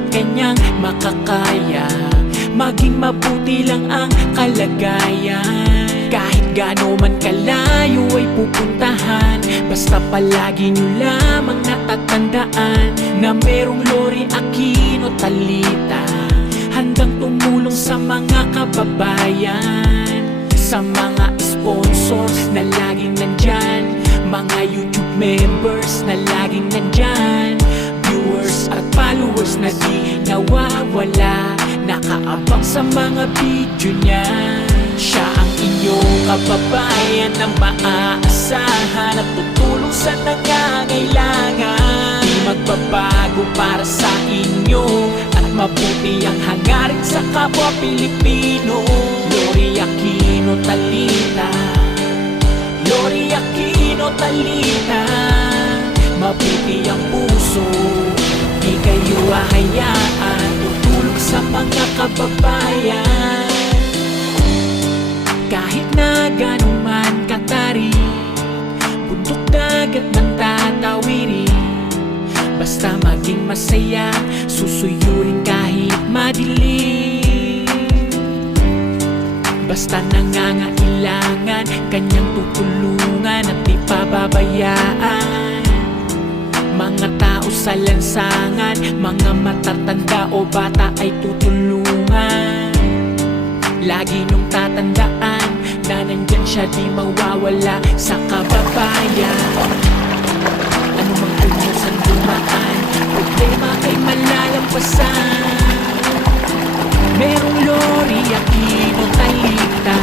hanggat kanyang makakaya. Maging mabuti lang ang kalagayan. Kahit gaano man kalayo ay pupuntahan. Basta palagi nyo lamang natatandaan na merong Lori Aquino Talita, handang tumulong sa mga kababayan. Sa mga sponsors na laging nandyan, mga YouTube members na laging nandyan, viewers at followers na di nawawala, nakaabang sa mga video niya. Siya ang inyong kababayan na maaasahan at tutulong sa nangangailangan. Di magbabago para sa inyo at mabuti ang hangarin sa kapwa Pilipino. Lori Aquino Talita, Lori Aquino Talita, mabuti ang puso, di kayo hahayaan, tutulong sa mga kababayan. Kahit na gano'n man katari, bundok dagat man tatawiri, basta maging masaya, susuyurin kahit madilim. Basta nangangailangan, kanyang tutulungan at di pababayaan. Mga tao sa lansangan, mga matatanda o bata ay tutulungan. Lagi nung tatandaan na nandyan siya, di mawawala sa kababayan. Ano mang kumusan dumaan, problema ay malalampasan. Merong Lori Aquino Talita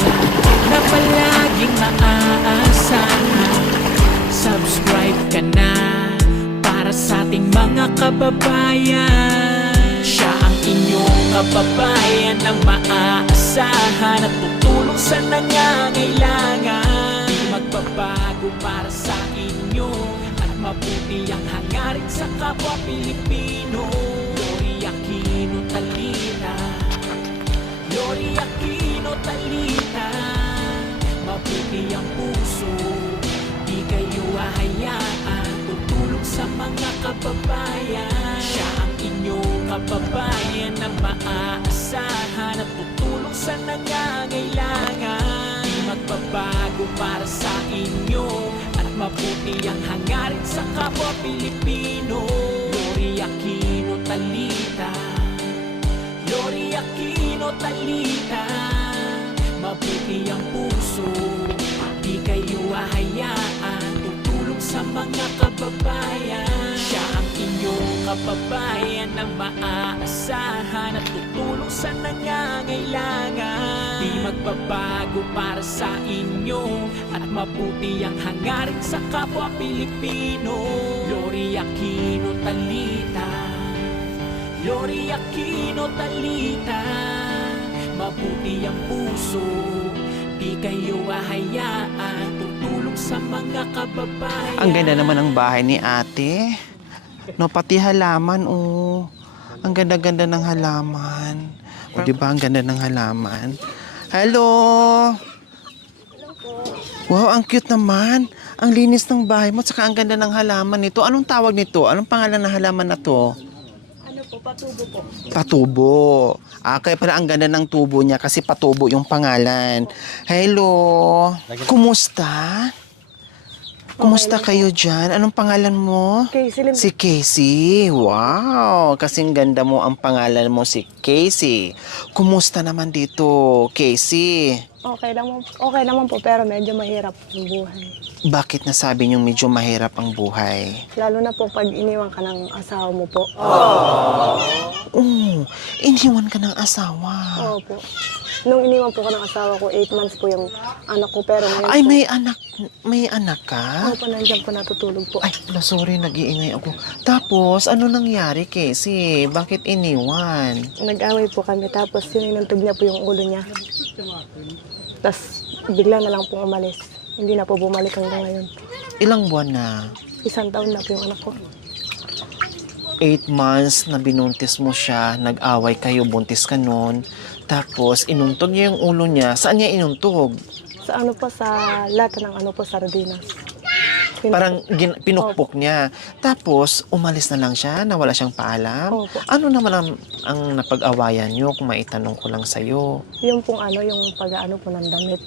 na palaging maaasahan. Subscribe ka na para sa ating mga kababayan. Siya ang inyong kababayan na maaasahan at tutulong sa nangangailangan. Magbabago para sa inyo at mabuti ang hangarin sa kapwa Pilipino. Lori Aquino Talita, Lori Aquino Talita, mabuti ang puso, di kayo hahayaan, tutulong sa mga kababayan. Siya ang inyong kababayan na maaasahan at tutulong sa nangangailangan. Di magbabago para sa inyo at mabuti ang hangarin sa kapwa Pilipino. Lori Aquino Talita, Lori Aquino Talita, mabuti ang puso, di kayo hahayaan, tutulong sa mga kababayan. Siya ang inyong kababayan na maaasahan at tutulong sa nangangailangan. Di magbabago para sa inyo at mabuti ang hangarin sa kapwa Pilipino. Lori Aquino Talita, Lori Aquino Talita, mabuti ang puso, di kayo hahayaan, tutulong sa mga kababayan. Ang ganda naman ng bahay ni ate. No, pati halaman, oh. Ang ganda-ganda ng halaman. O, di ba ang ganda ng halaman? Hello! Wow, ang cute naman. Ang linis ng bahay mo, tsaka ang ganda ng halaman nito. Anong tawag nito? Anong pangalan ng halaman na to? Ano po, patubo po. Patubo. Kaya pala ang ganda ng tubo niya kasi patubo yung pangalan. Hello! Kumusta? Kumusta kayo dyan? Anong pangalan mo? Casey, Si Casey. Wow! Kasing ganda mo ang pangalan mo, si Casey. Kumusta naman dito, Casey? okay naman po, pero medyo mahirap yung buhay. Bakit nasabi niyong medyo mahirap ang buhay? Lalo na po pag iniwan ka ng asawa mo po. Oh, iniwan ka ng asawa. Oo po. Nung iniwan po ko ng asawa ko, 8 months po yung anak ko, pero ngayon Ay, po, may anak ka? po, nandiyan po natutulog po. Ay, sorry, nag-iingay ako. Tapos, ano nangyari, Casey? Bakit iniwan? Nag-away po kami, tapos sinuntog niya po yung ulo niya. Tapos bigla na lang po umalis. Hindi na po bumalik hanggang ngayon. Ilang buwan na? 1 taon na po yung anak ko. 8 months na binuntis mo siya, nag-away kayo, buntis ka nun. Tapos, inuntog niya yung ulo niya. Saan niya inuntog? Sa ano po, sa lata ng ano po, sardinas. Parang pinukpok niya. Tapos, umalis na lang siya, nawala siyang paalam. Opo. Ano naman ang napag-awayan niyo kung maitanong ko lang sa'yo? Yung pong ano, yung pag-ano po ng damit.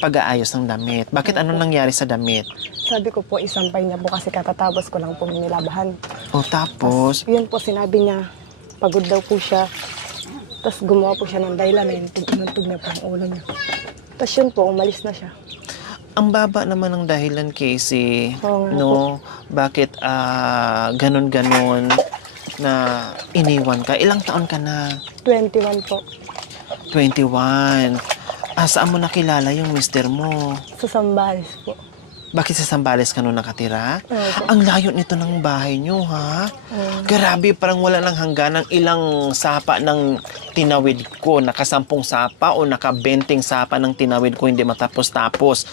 Pag-aayos ng damit. Bakit anong nangyari sa damit? Sabi ko po, isampay niya po kasi katatapos ko lang po nilabahan. O tapos, Yun po, sinabi niya, pagod daw po siya. Tapos gumawa po siya ng dahilan na yun, tug na po ang ulo niya. Tapos yun po, umalis na siya. ang baba naman ng dahilan, Casey. Oo nga No? Bakit ganon-ganon na iniwan ka? Ilang taon ka na? 21 po. 21. Saan mo nakilala yung mister mo? Sa Sambales po. Bakit sa Sambales ka nung nakatira? Opo. Ang layo nito ng bahay nyo, ha? Oo. Grabe, parang wala lang hangganang ilang sapa ng tinawid ko. Nakasampung sapa o naka-20 sapa ng tinawid ko, hindi matapos-tapos.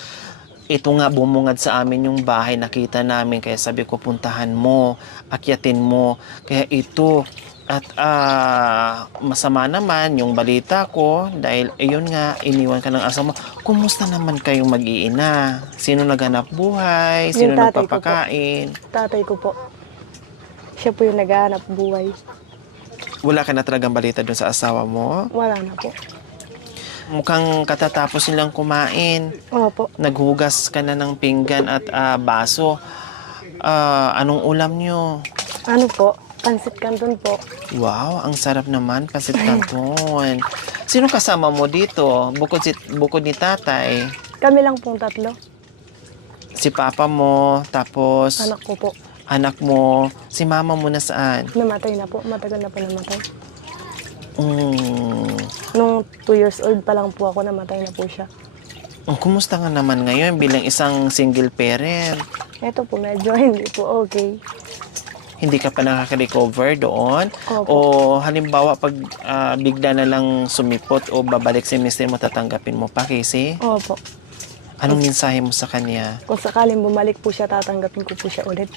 Ito nga, bumungad sa amin yung bahay, nakita namin. Kaya sabi ko, puntahan mo, akyatin mo. Kaya ito, at masama naman yung balita ko dahil ayun nga, iniwan ka ng asa mo. Kumusta naman kayong mag-iina? Sino naghanap buhay? Sino Yung tatay ko po. nagpapakain? Tatay ko po. Siya po yung naghahanap buhay. Wala ka na talagang balita dun sa asawa mo? Wala na po. Mukhang katatapos nilang kumain. Opo. Naghugas ka na ng pinggan at baso. Anong ulam nyo? Ano po? Pansit Canton po. Wow, ang sarap naman, pasit canton. Sino kasama mo dito? Bukod ni tatay, Kami lang pong tatlo. si papa mo, tapos Anak ko po. anak mo, si mama mo nasaan? Namatay na po. Matagal na po namatay. Mm. Nung 2 years old pa lang po ako, namatay na po siya. Kumusta nga naman ngayon bilang isang single parent? Ito po, medyo hindi po okay. Hindi ka pa nakaka-recover doon? Opo. O halimbawa pag bigla na lang sumipot o babalik si mister mo, tatanggapin mo pa, Casey? Opo. Anong mensahe mo sa kanya? Kung sakaling bumalik po siya, tatanggapin ko po siya ulit.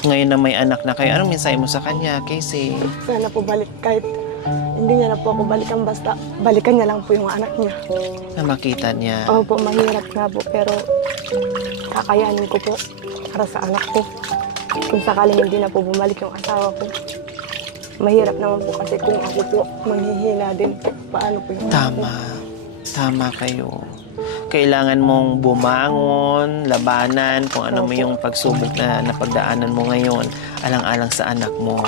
Ngayon na may anak na kayo, anong mensahe mo sa kanya, Casey? Sana po balik, kahit hindi niya na po ako balikan, basta balikan niya lang po yung anak niya. Na makita niya. Opo, mahirap nga po, pero kakayanin ko po para sa anak ko. Kung sakaling hindi na po bumalik yung asawa ko. Mahirap naman po kasi kung ako po manghihina din po, paano po yung anak ko? Tama kayo. Kailangan mong bumangon, labanan, kung ano mo yung pagsubok na napagdaanan mo ngayon, alang-alang sa anak mo.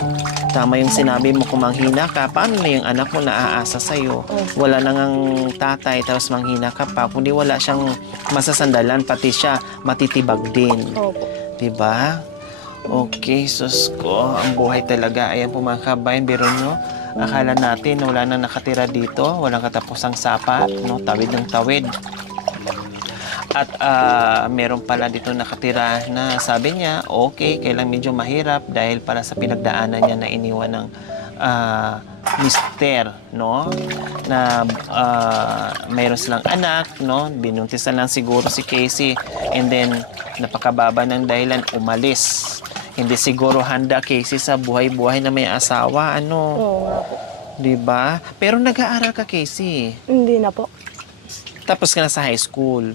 Tama yung sinabi mo, kung manghina ka, paano na yung anak mo naaasa sa'yo? Wala na ngang tatay, tapos manghina ka pa. Kundi wala siyang masasandalan, pati siya matitibag din. Opo. Diba? Okay, sus ko, ang buhay talaga. Ayan po mga kabayan, biro nyo. Akala natin wala na nakatira dito, walang katapusang sapa, no? Tawid ng tawid. At meron pala dito nakatira na sabi niya, okay, kailang medyo mahirap dahil para sa pinagdaanan niya na iniwan ng mister, no? Na mayroon silang anak, no? Binuntisan lang siguro si Casey and then napakababa ng dahilan, umalis. Hindi siguro handa, Casey, sa buhay-buhay na may asawa, ano? Oo nga po. Diba? Pero nag-aaral ka, Casey. Hindi na po. Tapos ka na sa high school.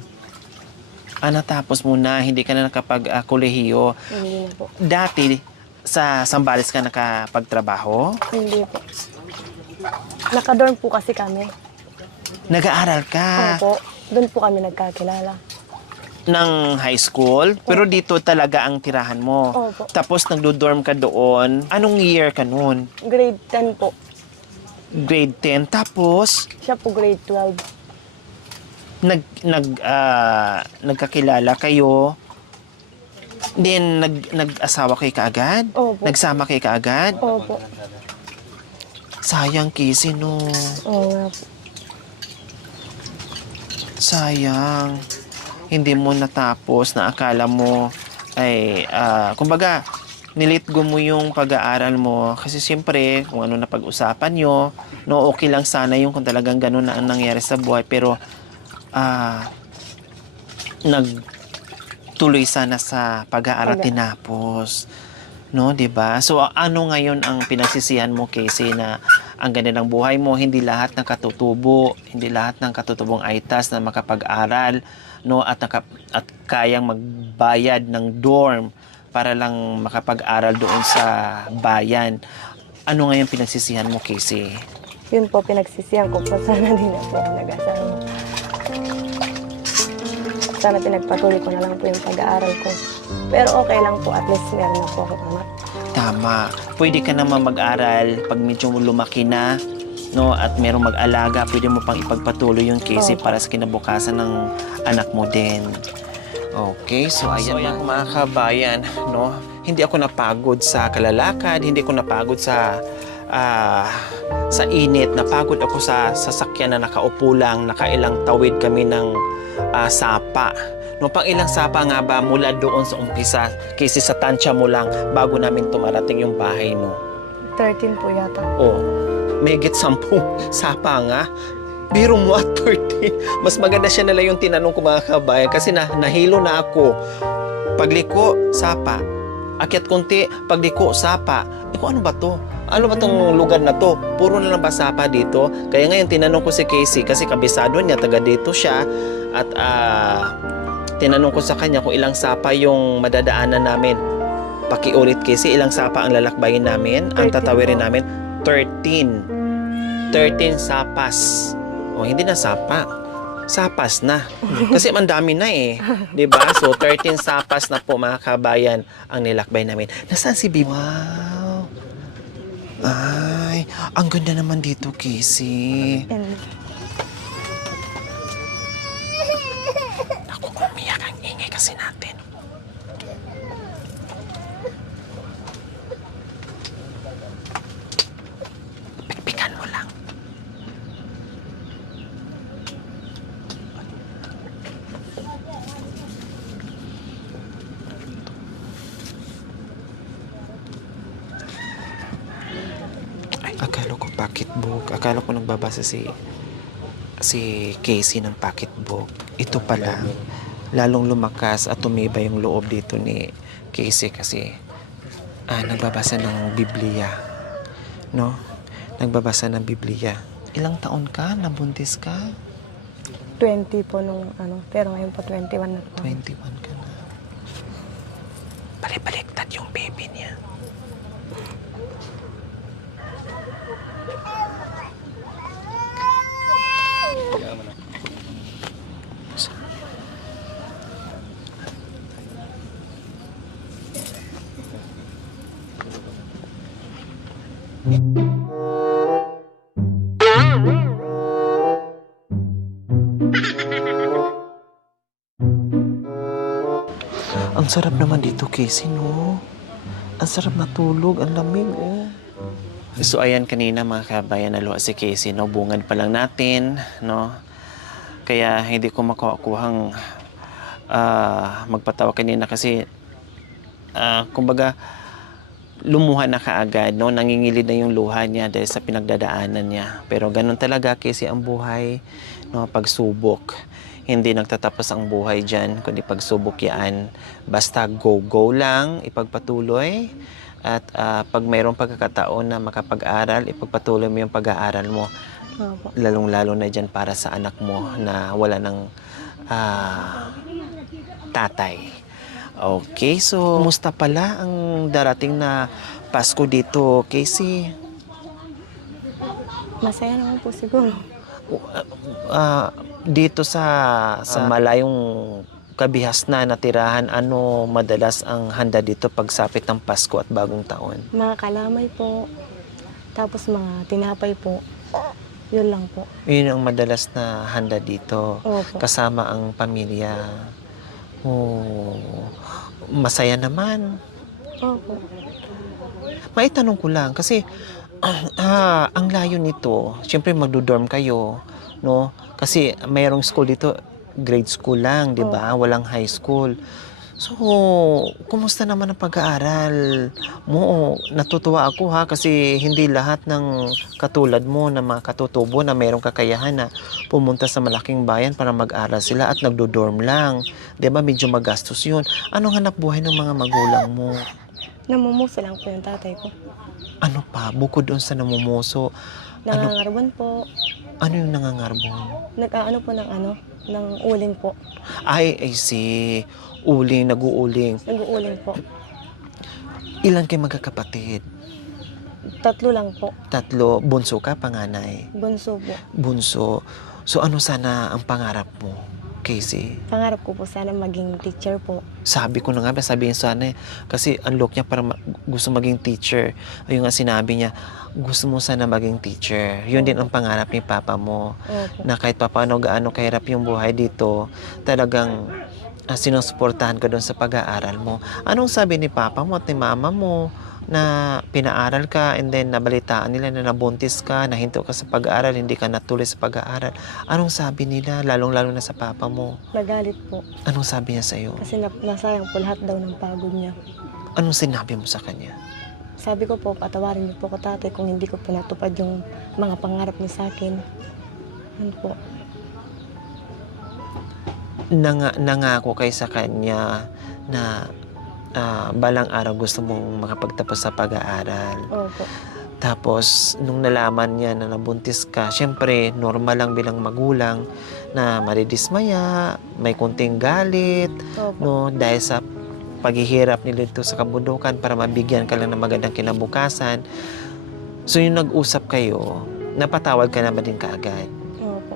Natapos mo na, hindi ka na nakapag-kolehiyo. Hindi na po. Dati, sa Sambales ka nakapagtrabaho? Hindi po. Nakadorm po kasi kami. Nag-aaral ka Opo. Doon po kami nagkakilala. ng high school, pero dito talaga ang tirahan mo. Opo. Tapos nagdo-dorm ka doon. Anong year ka noon? Grade 10 po. Grade 10. Tapos, Siya po grade 12. nagkakilala kayo. Then, nag-asawa kayo kaagad? Opo. Nagsama kayo kaagad? Opo. Sayang, Casey, no. Oo nga po. Sayang. Hindi mo natapos na akala mo ay, kumbaga, nilitgo mo yung pag-aaral mo kasi siyempre, kung ano na pag-usapan nyo, no, okay lang sana yung kung talagang ganun na ang nangyari sa buhay, pero nagtuloy sana sa pag-aaral tinapos. No, 'di ba? So ano ngayon ang pinagsisihan mo, Casey, na ang ganda ng buhay mo. Hindi lahat ng katutubo, hindi lahat ng katutubong aitas na makapag-aral, no, at kayang magbayad ng dorm para lang makapag-aral doon sa bayan. Ano ngayon pinagsisihan mo, Casey? Yun po, pinagsisihan ko po. Sana din na po ako nag-asawa. Sana pinagpatuloy ko na lang po yung pag-aaral ko. Pero okay lang po, at least meron na po akong anak. Tama. Pwede ka naman mag-aral pag medyo lumaki na, no, at merong mag-alaga, pwede mo pang ipagpatuloy yung Casey para sa kinabukasan ng anak mo din. Okay, so ayan mga kabayan, no? Hindi ako napagod sa kalalakad, hindi ako napagod sa init. Napagod ako sa sasakyan na nakaupo lang, nakailang tawid kami ng sapa. No, pang ilang sapa nga ba mula doon sa umpisa, kasi sa tansya mo lang bago namin tumarating yung bahay mo? 13 po yata. Oh, may higit 10 sapa nga. Biro mo at 13. Mas maganda siya nila yung tinanong ko mga kabayan kasi nahilo na ako. Pagliko, sapa. Akyat konti, pagliko, sapa. Ano ba to? Ano ba tong lugar na to? Puro na lang ba sapa dito? Kaya ngayon tinanong ko si Casey kasi kabisado niya, taga dito siya. At tinanong ko sa kanya kung ilang sapa yung madadaanan namin. Pakiulit, Casey, ilang sapa ang lalakbayin namin? Ang tatawirin namin? 13 sapas. O, hindi na sapa. Sapas na. Kasi mandami na eh. 'Di ba? So, 13 sapas na po mga kabayan ang nilakbay namin. Nasaan si Bibi? Wow. Ay, ang ganda naman dito, Casey. And Ako, umiyak ang ingay kasi natin. Pikpikan mo lang. Ay, akala ko pocketbook. Akala ko nagbabasa si Casey ng pocketbook. Ito pala, lalong lumakas at tumibay yung loob dito ni Casey kasi nagbabasa ng Biblia. No? Nagbabasa ng Biblia. Ilang taon ka? Nabuntis ka? 20 po nung pero ngayon po 21 na po. 21 ka na. Balik-baliktad yung baby niya. Ang sarap naman dito, Casey, no? Ang sarap matulog, ang lamig, oh. So, ayan kanina mga kabayan, naluha si Casey, no? Bungad pa lang natin, no? Kaya hindi ko makuhang magpatawa kanina kasi kumbaga lumuha na kaagad, no? Nangingilid na yung luha niya dahil sa pinagdadaanan niya. Pero ganun talaga kasi ang buhay, no? Pagsubok. Hindi nagtatapos ang buhay dyan, kundi pagsubok yan. Basta go lang, ipagpatuloy. At pag mayroong pagkakataon na makapag-aral, ipagpatuloy mo yung pag-aaral mo. Opo. Lalong-lalo na dyan para sa anak mo na wala ng tatay. Okay, so kumusta pala ang darating na Pasko dito, Casey? Masaya naman po siguro. Dito sa malayong kabihas na natirahan, ano madalas ang handa dito pagsapit ng Pasko at Bagong Taon? Mga kalamay po. Tapos mga tinapay po. Yun lang po. Yun ang madalas na handa dito. Opo. Kasama ang pamilya. Oh, masaya naman. Opo. Maitanong ko lang kasi ang layo nito, siyempre magdo-dorm kayo, no? Kasi mayroong school dito, grade school lang, 'di ba? Walang high school. So, kumusta naman ang pag-aaral mo? Natutuwa ako ha kasi hindi lahat ng katulad mo na mga katutubo na mayroong kakayahan na pumunta sa malaking bayan para mag-aral sila at nagdo-dorm lang. 'Di ba? Medyo magastos 'yun. Anong hanap buhay ng mga magulang mo? Namumuso lang po yung tatay ko. Ano pa? Bukod doon sa namumuso, Nangangarban po. ano yung nangangarbon? Nag-aano po ng uling po. Ay, I see. Uling, nag-uuling. Nag-uuling po. Ilan kayo magkakapatid? 3 lang po. 3. Bunso ka, panganay? Bunso po. Bunso. So ano sana ang pangarap mo, Casey? Pangarap ko po sana maging teacher po. Sabi ko na nga, sabihin sana kasi unlock niya para gusto maging teacher. Ayun nga sinabi niya, gusto mo sana maging teacher. Yun din ang pangarap ni Papa mo. Opo. Na kahit papaano gaano kahirap yung buhay dito, talagang sinusuportahan ka doon sa pag-aaral mo. Anong sabi ni Papa mo at ni Mama mo na pinaaral ka and then nabalitaan nila na nabuntis ka, nahinto ka sa pag-aaral, hindi ka natuloy sa pag-aaral? Anong sabi nila, lalong-lalo na sa Papa mo? Nagalit po. Anong sabi niya sa'yo? Kasi nasayang po lahat daw ng pagod niya. Anong sinabi mo sa kanya? Sabi ko po, patawarin niyo po ko tatay kung hindi ko pinatupad yung mga pangarap niya sa akin. Ano po? Nangako kay sa kanya na balang araw gusto mong makapagtapos sa pag-aaral. Opo. Tapos, nung nalaman niya na nabuntis ka, syempre, normal lang bilang magulang na maridismaya, may kunting galit, Opo. no? Dahil sa paghihirap nila dito sa kabundukan para mabigyan ka lang ng magandang kinabukasan. So, yung nag-usap kayo, napatawad ka na ba din kaagad? Opo.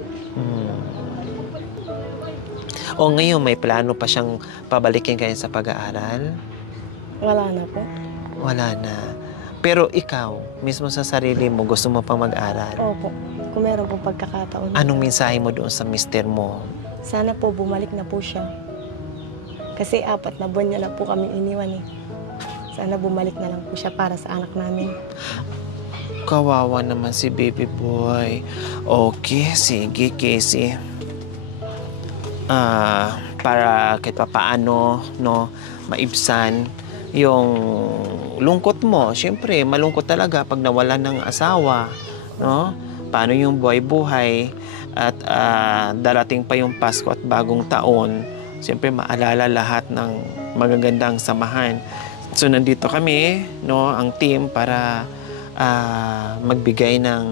O ngayon, may plano pa siyang pabalikin kayo sa pag-aaral? Wala na po. Wala na. Pero ikaw, mismo sa sarili mo, gusto mo pang mag-aral? Opo. Kung meron po pagkakataon. Anong mensahe mo doon sa mister mo? Sana po bumalik na po siya. Kasi 4 na buwan niya na po kami iniwan eh. Sana bumalik na lang po siya para sa anak namin. Kawawa naman si baby boy. Okay, sige, Casey. Para kahit papaano, no, maibsan yung lungkot mo. Siyempre, malungkot talaga pag nawalan ng asawa, no? Paano yung buhay-buhay at darating pa yung Pasko at bagong taon. Siyempre, maalala lahat ng magagandang samahan. So, nandito kami, no, ang team para magbigay ng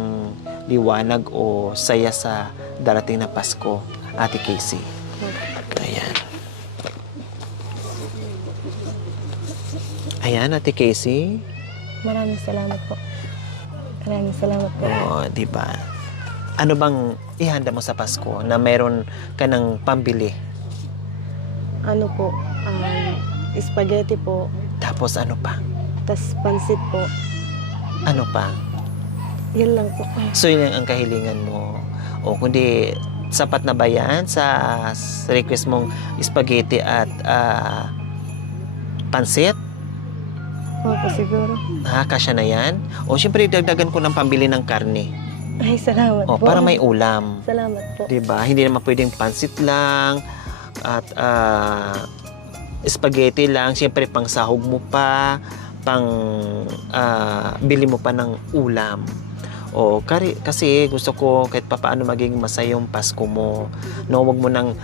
liwanag o saya sa darating na Pasko, Ate Casey. Ayan. Ayan, Ate Casey. Maraming salamat po. Maraming salamat po. Oo, di ba? Ano bang ihanda mo sa Pasko na meron ka ng pambili? Ano po, spaghetti po, Tapos ano pa? tas pansit po. Ano pa? Yan lang po. So, yun lang ang kahilingan mo. O kundi, sapat na ba yan sa request mong spaghetti at pansit? Opo, siguro. Kasya na yan? O, syempre, dagdagan ko ng pambili ng karne. Ay, salamat O, po. para may ulam. Salamat po. Diba? Hindi naman pwedeng pansit lang at spaghetti lang. Siyempre, pang sahog mo pa, pang bili mo pa ng ulam. O, kasi gusto ko kahit papaano maging masaya yung Pasko mo. No, wag mo nang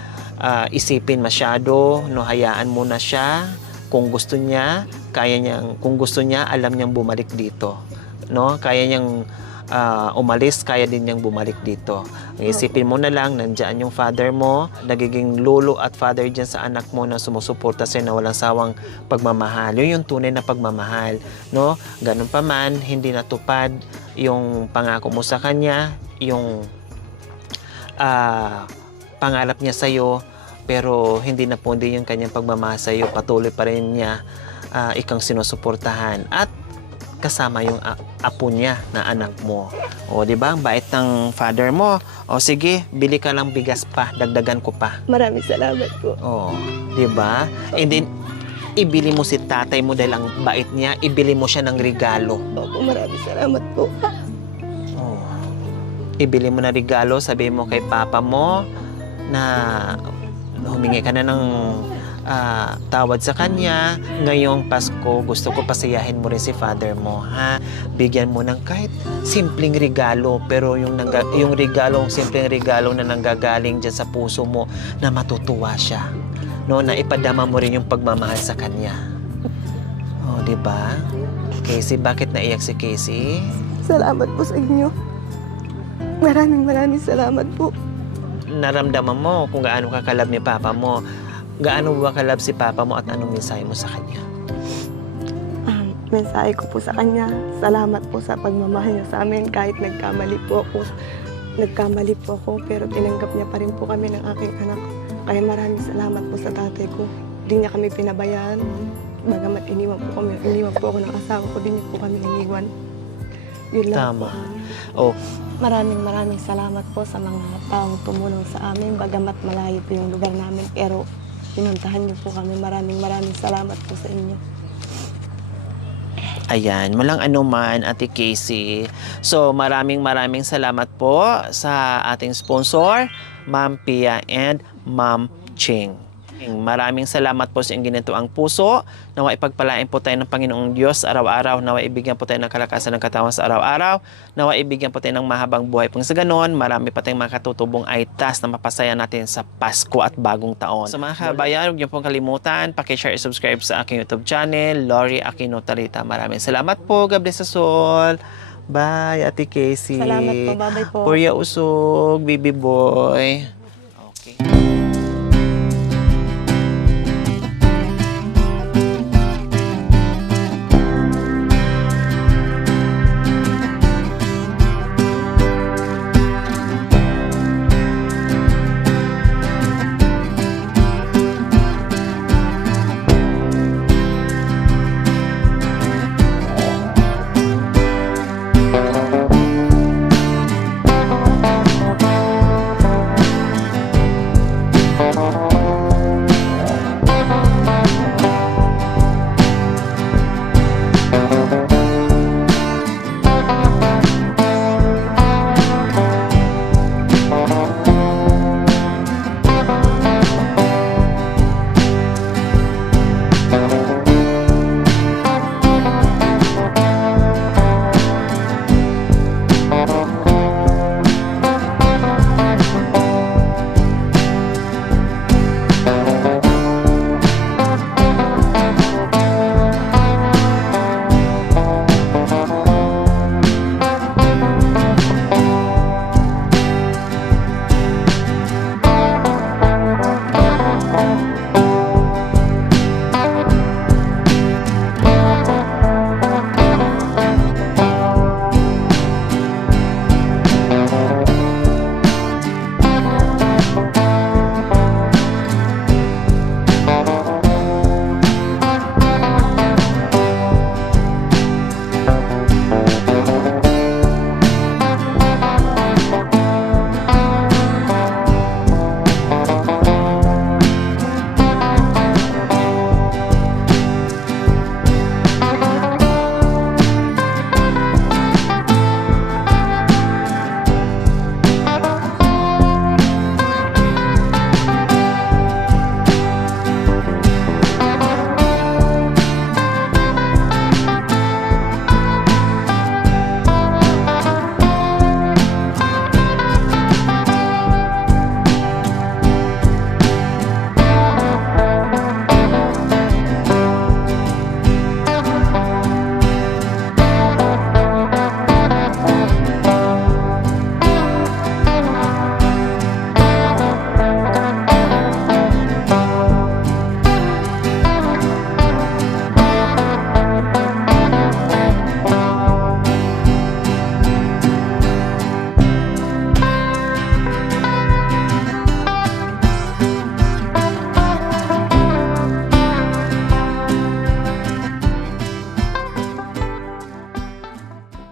isipin masyado. No, hayaan mo na siya. Kung gusto niya, kung gusto niya, alam niyang bumalik dito. No, kaya niyang umalis, kaya din niyang bumalik dito. Isipin mo na lang, nandyan yung father mo, nagiging lolo at father dyan sa anak mo na sumusuporta sa'yo na walang sawang pagmamahal. Yun yung tunay na pagmamahal. No? Ganun pa man, hindi natupad yung pangako mo sa kanya, yung pangarap niya sa'yo, pero hindi na po din yung kanyang pagmamahal sa'yo. Patuloy pa rin niya ikang sinusuportahan. At kasama yung apo niya na anak mo. O, di ba? Ang bait ng father mo. O, sige, bili ka lang bigas pa. Dagdagan ko pa. Maraming salamat po. O, di ba? And then, ibili mo si tatay mo dahil ang bait niya, ibili mo siya ng regalo. Opo, maraming salamat po. O, ibili mo na regalo, sabihin mo kay papa mo na humingi ka na ng tawad sa kanya. Ngayong Pasko, gusto ko pasayahin mo rin si father mo, ha? Bigyan mo ng kahit simpleng regalo, pero yung simpleng regalo na nanggagaling dyan sa puso mo, na matutuwa siya. No, na ipadama mo rin yung pagmamahal sa kanya. Oh, di ba? Casey, bakit naiyak si Casey? Salamat po sa inyo. Maraming salamat po. Naramdaman mo kung gaano ka kalab ni Papa mo. Gaano ba kalab si Papa mo at anong mensahe mo sa kanya? Mensahe ko po sa kanya, salamat po sa pagmamahal niya sa amin kahit nagkamali po ako. Nagkamali po ako pero tinanggap niya pa rin po kami ng aking anak. Kaya maraming salamat po sa tatay ko. Hindi niya kami pinabayaan. Bagamat iniwan po ako ng asawa ko, di niya po kami iniwan. Yun lang Tama. po. Oh, Maraming salamat po sa mga taong tumulong sa amin. Bagamat malayo po yung lugar namin pero pinuntahan niyo po kami. Maraming salamat po sa inyo. ayan, walang anuman, Ate Casey. So, maraming salamat po sa ating sponsor, Ma'am Pia and Ma'am Ching. Maraming salamat po sa inyong ginatuang puso. Nawa ipagpalain po tayo ng Panginoong Diyos araw-araw. Nawa ibigyan po tayo ng kalakasan ng katawan sa araw-araw. Nawa ibigyan po tayo ng mahabang buhay. Pang sa ganon, marami pa tayong mga katutubong aitas na mapasaya natin sa Pasko at Bagong Taon. Sa mga kabayan, huwag niyo pong kalimutan, pakishare at subscribe sa aking YouTube channel, Lori Aquino Tarita. Maraming salamat po. God bless us all. Bye, Ate Casey. Salamat po. Bye-bye po. Purya usog, baby boy. Okay.